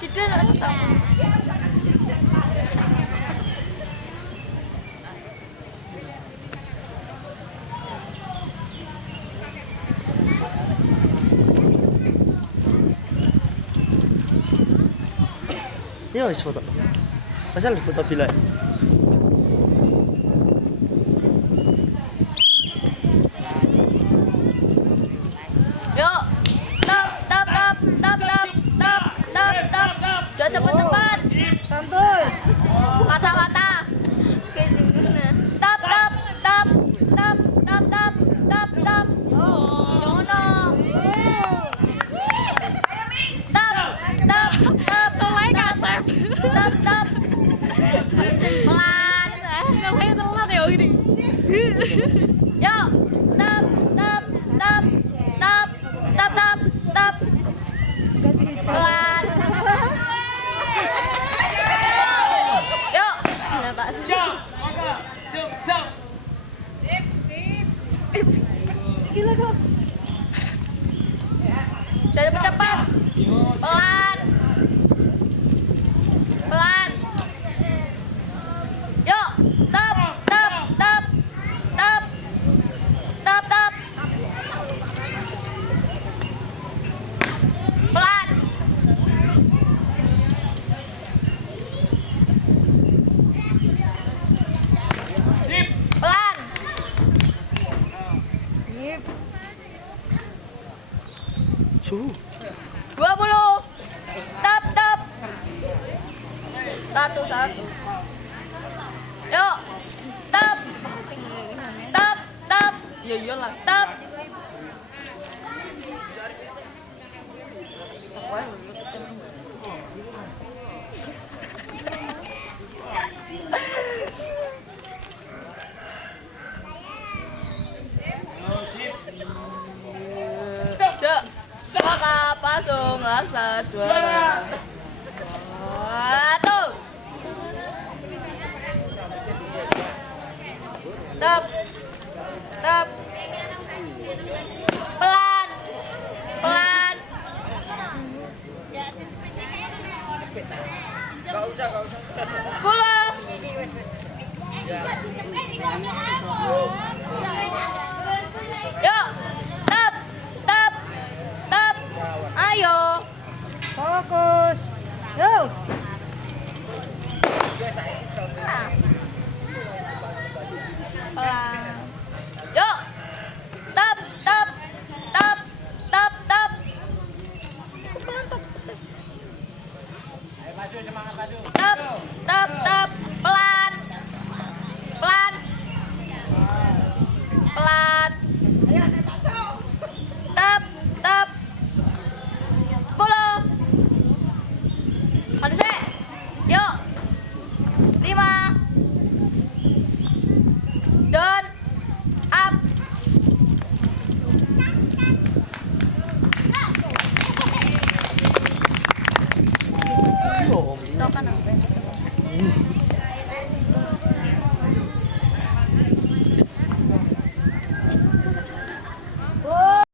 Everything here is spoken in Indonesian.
Cida nak ketemu. Ya wis foto. Pasal foto bila. Yuk. Tap tap tap tap tap tap tap tap. Cepat-cepat. Santuy. Mata-mata. Tap tap tap tap tap tap tap tap. Yono. Tap tap tap. Mulai kasar. Tap tap. Pelan. Namanya telat ya gini. Yuk. Tap tap tap tap tap tap tap. Pelan. Yuk. Nah, Pak. Gila kok. Cepat-cepat. Pelan. Pelan. Yuk. Tap tap tap tap tap tap. Pelan. Pelan. Suhu. 20. Tap tap. Satu. Yuk. Tap. Tap tap. Ya iyalah. Tap. Cek. Maka pasung rasa juara. Satu. Tap. Tap. Pelan. Pelan. Pulang. Yuk. Tap. Tap. Tap. Ayo. Fokus. Yo. Pelan.